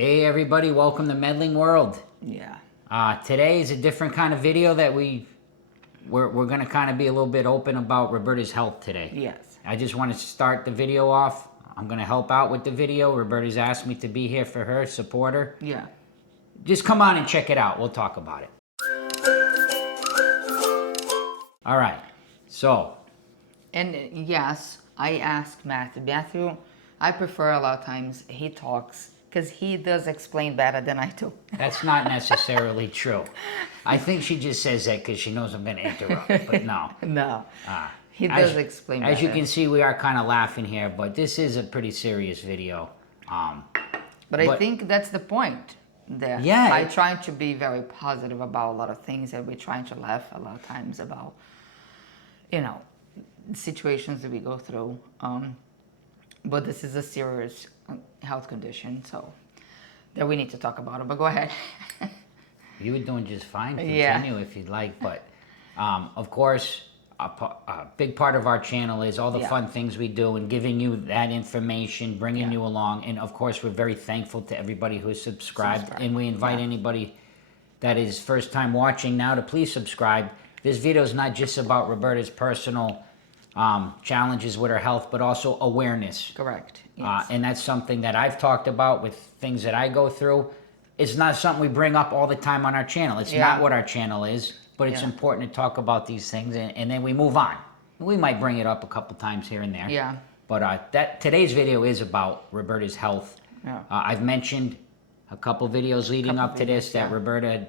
Hey everybody, welcome to Medling World. Yeah. Today is a different kind of video that we're going to kind of be a little bit open about Roberta's health today. Yes. I just want to start the video off. I'm going to help out with the video. Roberta's asked me to be here for her, support her. Yeah. Just come on and check it out. We'll talk about it. All right. So. And yes, I asked Matthew. Matthew, I prefer a lot of times he talks because he does explain better than I do. That's not necessarily true. I think she just says that because she knows I'm going to interrupt, but no. No. He does explain better. As you can see, we are kind of laughing here, but this is a pretty serious video. But I think that's the point. That yeah, I try to be very positive about a lot of things, and we're trying to laugh a lot of times about, situations that we go through. But this is a serious health condition, so that we need to talk about it. But go ahead. You were doing just fine. Continue if you'd like. But of course, a big part of our channel is all the fun things we do and giving you that information, bringing you along. And of course, we're very thankful to everybody who's subscribed. And we invite anybody that is first time watching now to please subscribe. This video is not just about Roberta's personal challenges with her health, but also awareness. Correct. Yes. And that's something that I've talked about with things that I go through. It's not something we bring up all the time on our channel. It's not what our channel is, but it's important to talk about these things, and then we move on. We might bring it up a couple times here and there. Yeah. But today's video is about Roberta's health. Yeah. I've mentioned a couple videos leading up to this that Roberta,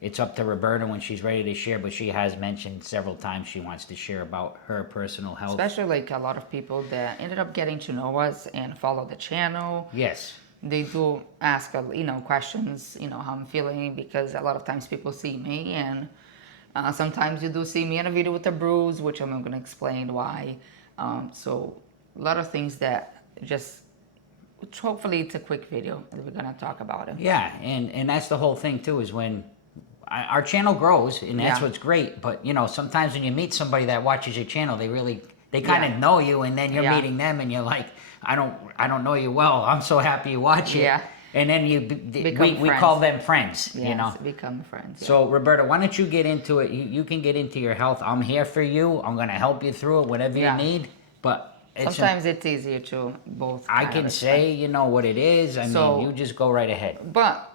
it's up to Roberta when she's ready to share, but she has mentioned several times she wants to share about her personal health. Especially like a lot of people that ended up getting to know us and follow the channel. Yes. They do ask, questions, how I'm feeling, because a lot of times people see me, and sometimes you do see me in a video with a bruise, which I'm going to explain why. So a lot of things that just, hopefully it's a quick video and we're going to talk about it. Yeah, and that's the whole thing too, is when our channel grows, and that's what's great, but sometimes when you meet somebody that watches your channel, they kind of know you, and then you're meeting them and you're like, I don't know you well. I'm so happy you watch it. Yeah. And then we call them friends, Yes, become friends. Yeah. So Roberta, why don't you get into it? You can get into your health. I'm here for you. I'm going to help you through it, whatever you need. But sometimes it's easier to both. I can say, what it is. I mean, you just go right ahead. But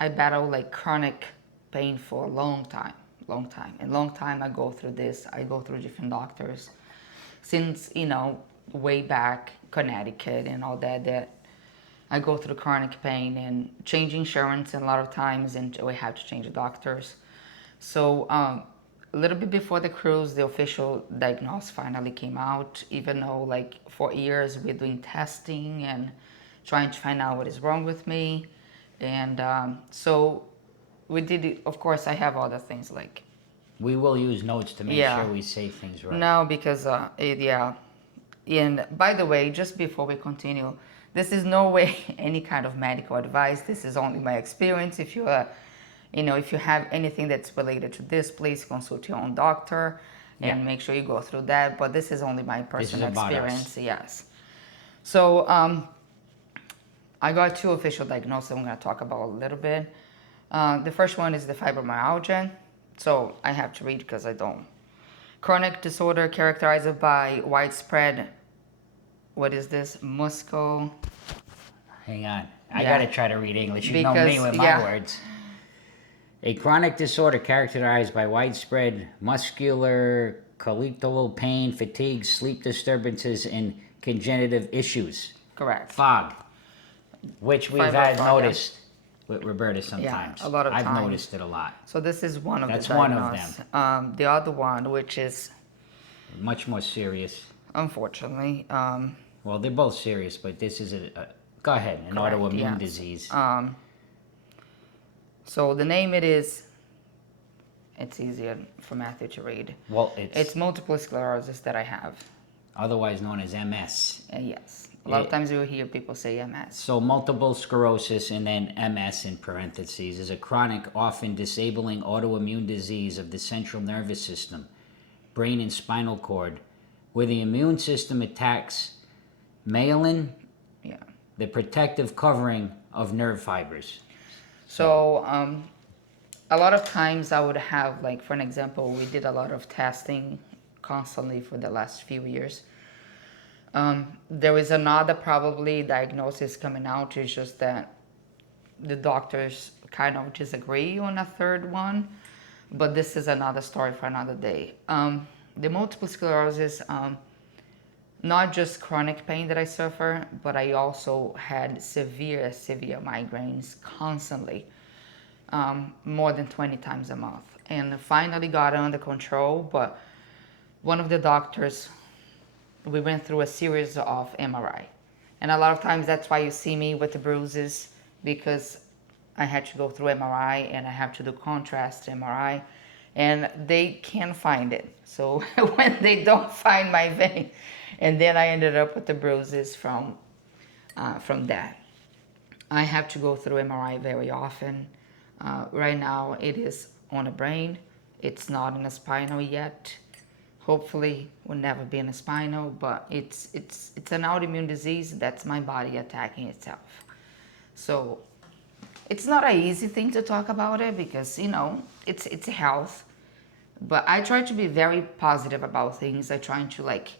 I battle like chronic pain for a long time. I go through this. I go through different doctors since, way back, Connecticut and all that I go through chronic pain and change insurance and a lot of times, and we have to change the doctors. So a little bit before the cruise, the official diagnosis finally came out, even though like for years we're doing testing and trying to find out what is wrong with me. And so we did it. Of course, I have other things like... We will use notes to make sure we say things right. No, because, And by the way, just before we continue, this is no way any kind of medical advice. This is only my experience. If you if you have anything that's related to this, please consult your own doctor and make sure you go through that. But this is only my personal experience. Yes. So I got two official diagnoses I'm going to talk about a little bit. The first one is the fibromyalgia. So I have to read because I don't. Chronic disorder characterized by widespread, what is this, muscle? Hang on. I got to try to read English. You know me with my words. A chronic disorder characterized by widespread muscular, skeletal pain, fatigue, sleep disturbances, and congenitive issues. Correct. Fog, which we've noticed with Roberta sometimes. Yeah, a lot of times. I've noticed it a lot. So this is one of That's the one of them. The other one, which is... much more serious. Unfortunately. Well, they're both serious, but this is go ahead, an autoimmune disease. So the name it's easier for Matthew to read. Well, it's multiple sclerosis that I have. Otherwise known as MS. Yes. A lot of times you'll hear people say MS. So multiple sclerosis and then MS in parentheses is a chronic, often disabling autoimmune disease of the central nervous system, brain and spinal cord, where the immune system attacks myelin, the protective covering of nerve fibers. So a lot of times I would have, like, for an example, we did a lot of testing constantly for the last few years. There is another probably diagnosis coming out. It's just that the doctors kind of disagree on a third one, but this is another story for another day. The multiple sclerosis, not just chronic pain that I suffer, but I also had severe migraines constantly, more than 20 times a month. And finally got under control, but one of the doctors, we went through a series of MRI. And a lot of times that's why you see me with the bruises, because I had to go through MRI and I have to do contrast MRI, and they can't find it. So when they don't find my vein, and then I ended up with the bruises from that. I have to go through MRI very often. Right now it is on the brain. It's not in a spinal yet. Hopefully will never be in a spinal, but it's an autoimmune disease. That's my body attacking itself. So it's not an easy thing to talk about it, because, you know, it's health. But I try to be very positive about things. I try to, like,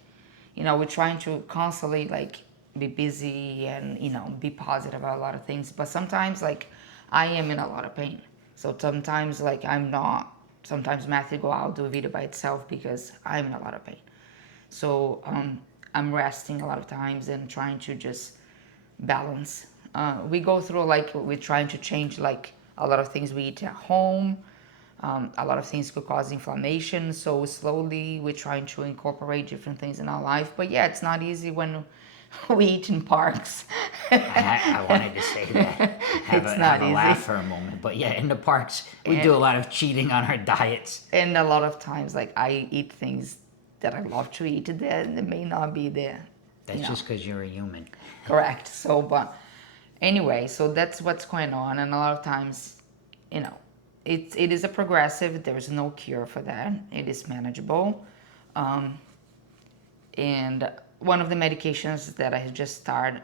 you know, we're trying to constantly, like, be busy and, you know, be positive about a lot of things. But sometimes, like, I am in a lot of pain. So sometimes, like, I'm not. Sometimes Matthew go out, do a video by itself because I'm in a lot of pain. So I'm resting a lot of times and trying to just balance. We go through, like, we're trying to change, like, a lot of things we eat at home. A lot of things could cause inflammation. So slowly we're trying to incorporate different things in our life. But yeah, it's not easy when we eat in parks. I wanted to say that. Have a laugh for a moment. But yeah, in the parks, we do a lot of cheating on our diets. And a lot of times, like, I eat things that I love to eat that may not be there. That's just because you're a human. Correct. So, but anyway, so that's what's going on. And a lot of times, you know, it is a progressive. There's no cure for that. It is manageable. And one of the medications that I just started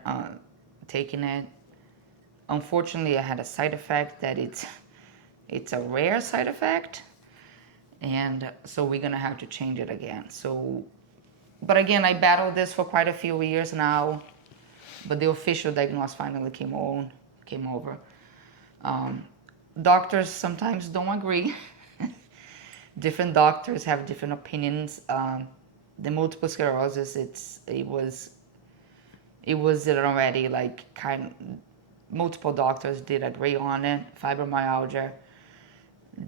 taking it, unfortunately I had a side effect that it's a rare side effect, and so we're gonna have to change it again. So, but again, I battled this for quite a few years now, but the official diagnosis finally came over. Doctors sometimes don't agree. Different doctors have different opinions. The multiple sclerosis, it was already, like, multiple doctors did agree on it. Fibromyalgia,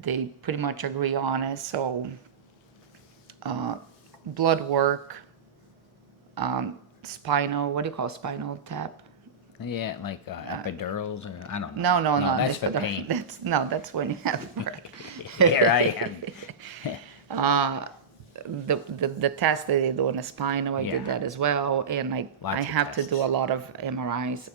they pretty much agree on it. So blood work, spinal, what do you call spinal tap? Yeah, like epidurals, or I don't know. No, that's for pain. That's when you have work. Here I am. The test that they do on the spinal, I did that as well, and I have to do a lot of MRIs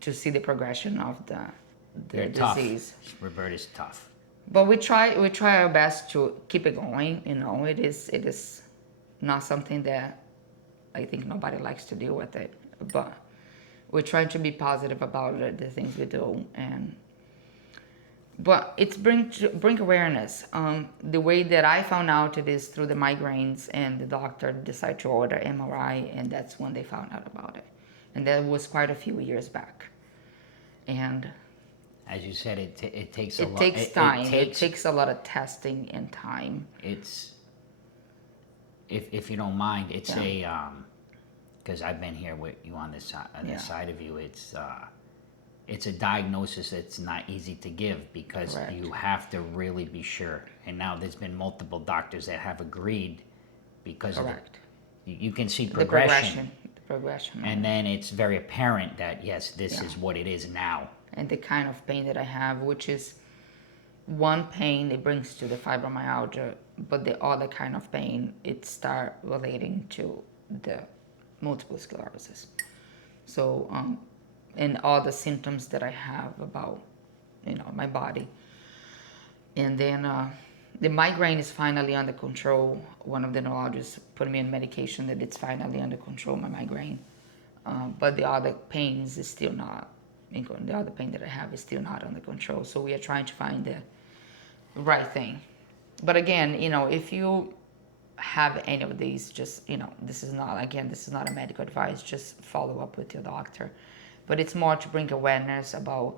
to see the progression of the disease. Tough. Roberta's tough. But we try our best to keep it going. You know, it is not something that I think nobody likes to deal with it, but we're trying to be positive about the things we do. But it's bring awareness. The way that I found out it is through the migraines, and the doctor decided to order MRI, and that's when they found out about it. And that was quite a few years back. And as you said, it takes a lot. It takes time. It takes a lot of testing and time. It's, if you don't mind, it's because I've been here with you on this side of you. It's a diagnosis that's not easy to give, because Correct. You have to really be sure. And now there's been multiple doctors that have agreed, because Correct. You can see progression. The progression. And then it's very apparent that, yes, this is what it is now. And the kind of pain that I have, which is one pain it brings to the fibromyalgia, but the other kind of pain, it start relating to the multiple sclerosis. So, and all the symptoms that I have about, you know, my body. And then the migraine is finally under control. One of the neurologists put me on medication that it's finally under control, my migraine. but the other pains is still not, the other pain that I have is still not under control. So we are trying to find the right thing. But again, if you have any of these, just, this is not a medical advice, just follow up with your doctor. But it's more to bring awareness about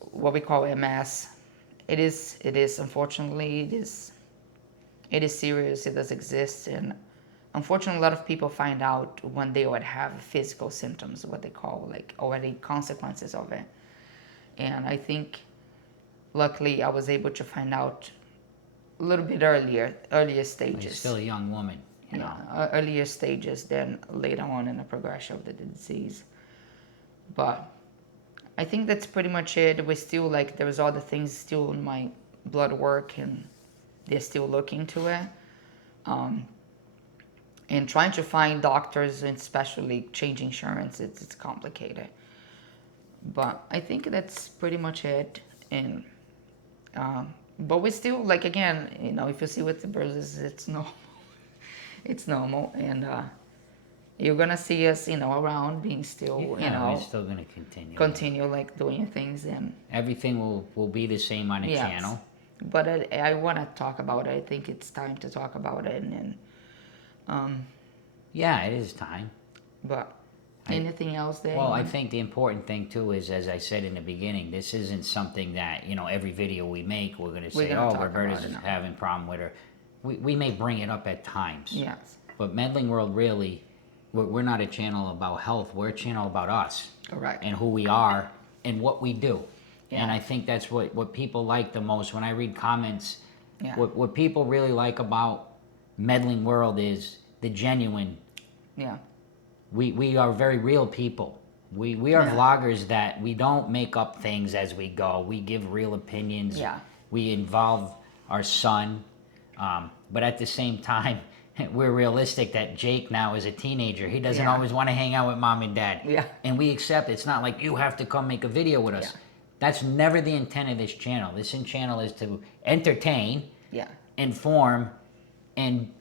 what we call MS. It is unfortunately, it is serious, it does exist, and unfortunately a lot of people find out when they would have physical symptoms, what they call like already consequences of it. And I think luckily I was able to find out a little bit earlier stages. You're still a young woman, earlier stages than later on in the progression of the disease. But I think that's pretty much it. We still there's other things still in my blood work, and they're still looking to it. And trying to find doctors, and especially change insurance, it's complicated. But I think that's pretty much it. And but we still, again, if you see with the bruises, it's normal. It's normal, and you're gonna see us, around being still, we're still gonna continue doing things, and everything will be the same on the channel. But I want to talk about it. I think it's time to talk about it, and yeah, it is time. But anything else there? Well, I think the important thing too is, as I said in the beginning, this isn't something that every video we make we're gonna say, oh, Roberta's having a problem with her. We may bring it up at times. Yes. But Medling World, really, we're not a channel about health. We're a channel about us. Correct. And who we are and what we do. Yeah. And I think that's what people like the most. When I read comments, what people really like about Medling World is the genuine. Yeah. We are very real people. We are vloggers that we don't make up things as we go. We give real opinions. Yeah. We involve our son. But at the same time, we're realistic that Jake now is a teenager. He doesn't always want to hang out with mom and dad. Yeah. And we accept it's not like you have to come make a video with us. Yeah. That's never the intent of this channel. This channel is to entertain, inform, and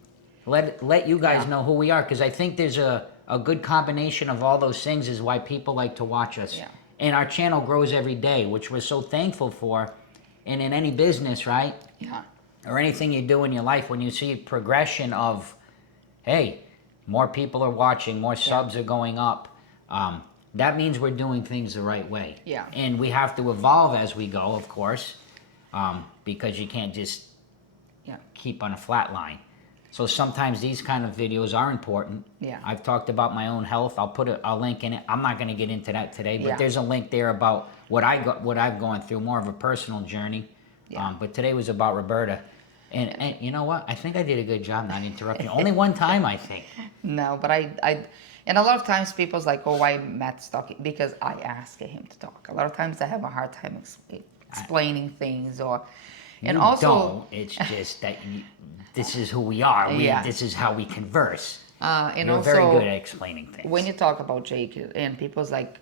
let you guys know who we are. Because I think there's a good combination of all those things is why people like to watch us. Yeah. And our channel grows every day, which we're so thankful for. And in any business, right? Yeah. Or anything you do in your life, when you see progression of, hey, more people are watching, more subs are going up, that means we're doing things the right way. Yeah. And we have to evolve as we go, of course, because you can't just keep on a flat line. So sometimes these kind of videos are important. Yeah. I've talked about my own health. I'll put a link in it. I'm not going to get into that today, but there's a link there about what I've gone through, more of a personal journey. Yeah. But today was about Roberta. And you know what? I think I did a good job not interrupting. Only one time, I think. No, but I and a lot of times people's like, oh, why Matt's talking? Because I ask him to talk. A lot of times I have a hard time explaining things, and also don't. It's just that this is who we are. This is how we converse. And you're also, very good at explaining things. When you talk about Jake, and people's like,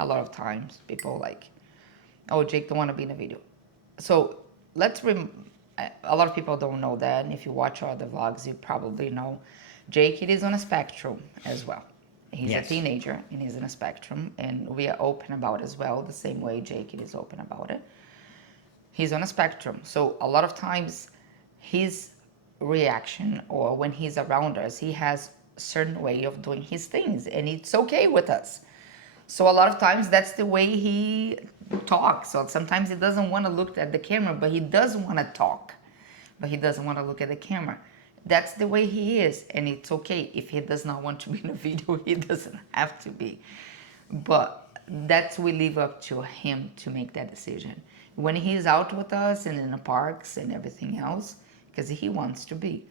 a lot of times people like, oh, Jake don't want to be in a video. So a lot of people don't know that, and if you watch other vlogs, you probably know Jake is on a spectrum as well. He's a teenager and he's in a spectrum, and we are open about it as well, the same way Jake is open about it. He's on a spectrum, so a lot of times his reaction, or when he's around us, he has a certain way of doing his things, and it's okay with us. So a lot of times that's the way he talks. So sometimes he doesn't want to look at the camera, but he does want to talk, but he doesn't want to look at the camera. That's the way he is, and it's okay. If he does not want to be in a video, he doesn't have to be. But we leave up to him to make that decision. When he's out with us and in the parks and everything else, because he wants to be.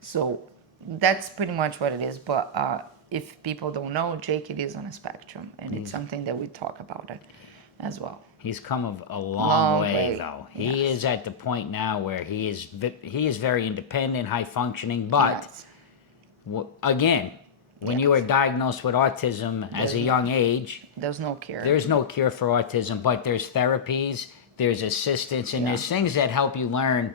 So that's pretty much what it is. But if people don't know, Jake is on a spectrum, and it's something that we talk about it as well. He's come a long way, though. He is at the point now where he is very independent, high functioning. But again, when you are diagnosed with autism as a young age, there's no cure. There's no cure for autism, but there's therapies, there's assistance, and there's things that help you learn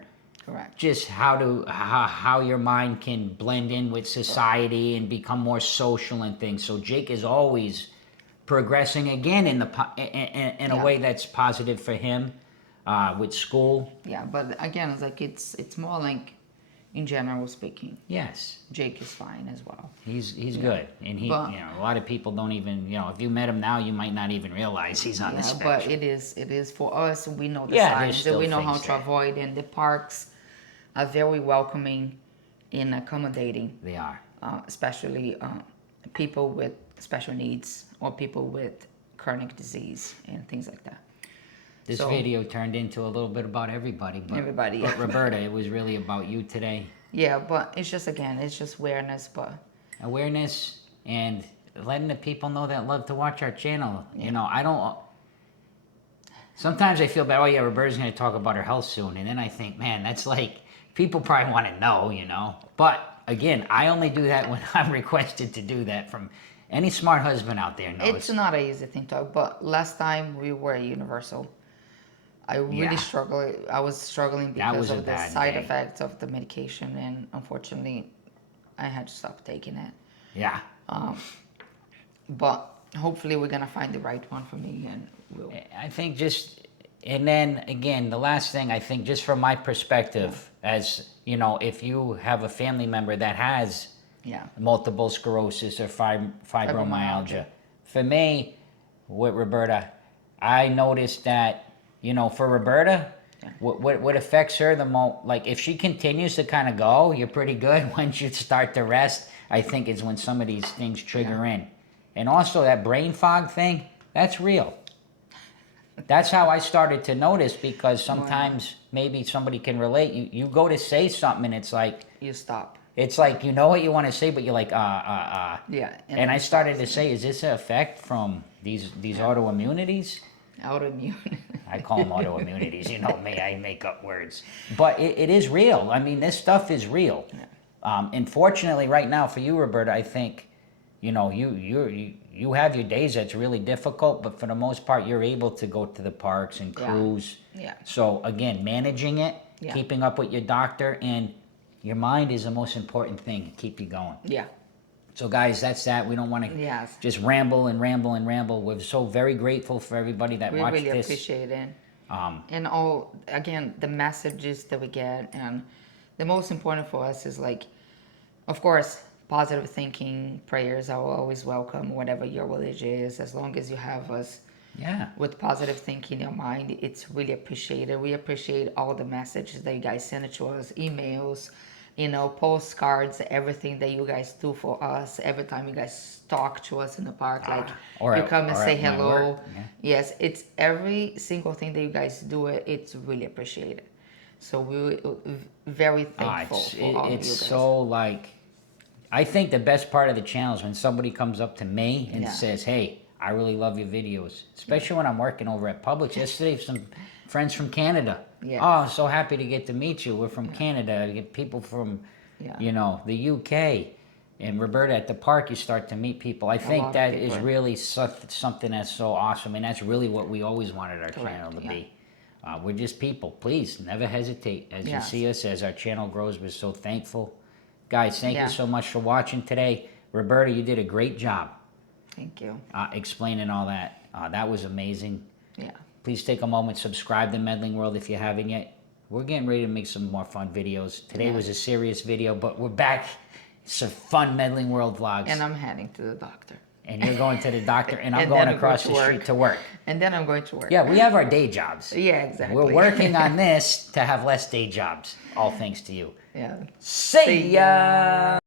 Correct. just how your mind can blend in with society and become more social and things. So Jake is always progressing again in in a way that's positive for him with school. Yeah, but again, it's like it's more like, in general speaking. Yes, Jake is fine as well. he's good, and But, a lot of people don't even if you met him now, you might not even realize he's on the spectrum. But it is for us. We know the there's signs, still and we know how things to there. avoid. And the parks are very welcoming and accommodating. They are. Especially people with special needs or people with chronic disease and things like that. This video turned into a little bit about everybody, but Roberta, it was really about you today. Yeah, but it's just awareness, but awareness and letting the people know that love to watch our channel. I don't. Sometimes I feel bad. Oh yeah, Roberta's going to talk about her health soon, and then I think, man, that's like people probably want to know. But again, I only do that when I'm requested to do that from. Any smart husband out there knows. It's not an easy thing to. But last time we were at Universal, I really struggled. I was struggling because of the side effects of the medication, and unfortunately, I had to stop taking it. Yeah. But hopefully, we're gonna find the right one for me, and we'll. I think and then again, the last thing I think, just from my perspective, as if you have a family member that has multiple sclerosis or fibromyalgia, for me, with Roberta, I noticed that. For Roberta, what affects her the most, like if she continues to kind of go, you're pretty good. Once you start to rest, I think is when some of these things trigger in. And also that brain fog thing, that's real. That's how I started to notice, because sometimes maybe somebody can relate. You go to say something and it's like... You stop. It's like you know what you want to say, but you're like, Yeah. And I started to say, is this an effect from these autoimmunities? Autoimmune. I call them autoimmunities. You know me, I make up words. But it is real. I mean, this stuff is real. Yeah. Unfortunately, right now for you, Roberta, I think, you have your days that's really difficult, but for the most part, you're able to go to the parks and cruise. Yeah. So again, managing it, keeping up with your doctor, and your mind is the most important thing to keep you going. Yeah. So guys, that's that. We don't want to just ramble and ramble and ramble. We're so very grateful for everybody that watched this. We really appreciate it. And again, the messages that we get, and the most important for us is like, of course, positive thinking, prayers are always welcome, whatever your religion is, as long as you have us with positive thinking in your mind, it's really appreciated. We appreciate all the messages that you guys send it to us, emails, postcards, everything that you guys do for us. Every time you guys talk to us in the park, you come and say hello. Yes, it's every single thing that you guys do. It's really appreciated. So we're very thankful for all of you guys. It's so like, I think the best part of the channel is when somebody comes up to me and says, hey, I really love your videos, especially when I'm working over at Publix. Yesterday, some friends from Canada. Yeah. Oh, so happy to get to meet you. We're from Canada. I get people from, the UK. And Roberta, at the park, you start to meet people. I think that is really something that's so awesome. And that's really what we always wanted our channel to be. We're just people. Please, never hesitate. As you see us, as our channel grows, we're so thankful. Guys, thank you so much for watching today. Roberta, you did a great job. Thank you. Explaining all that. That was amazing. Yeah. Please take a moment, subscribe to Medling World if you haven't yet. We're getting ready to make some more fun videos. Today was a serious video, but we're back. Some fun Medling World vlogs. And I'm heading to the doctor. And you're going to the doctor, and I'm going across the street to work. And then I'm going to work. Yeah, we have our day jobs. Yeah, exactly. We're working on this to have less day jobs, all thanks to you. Yeah. See ya!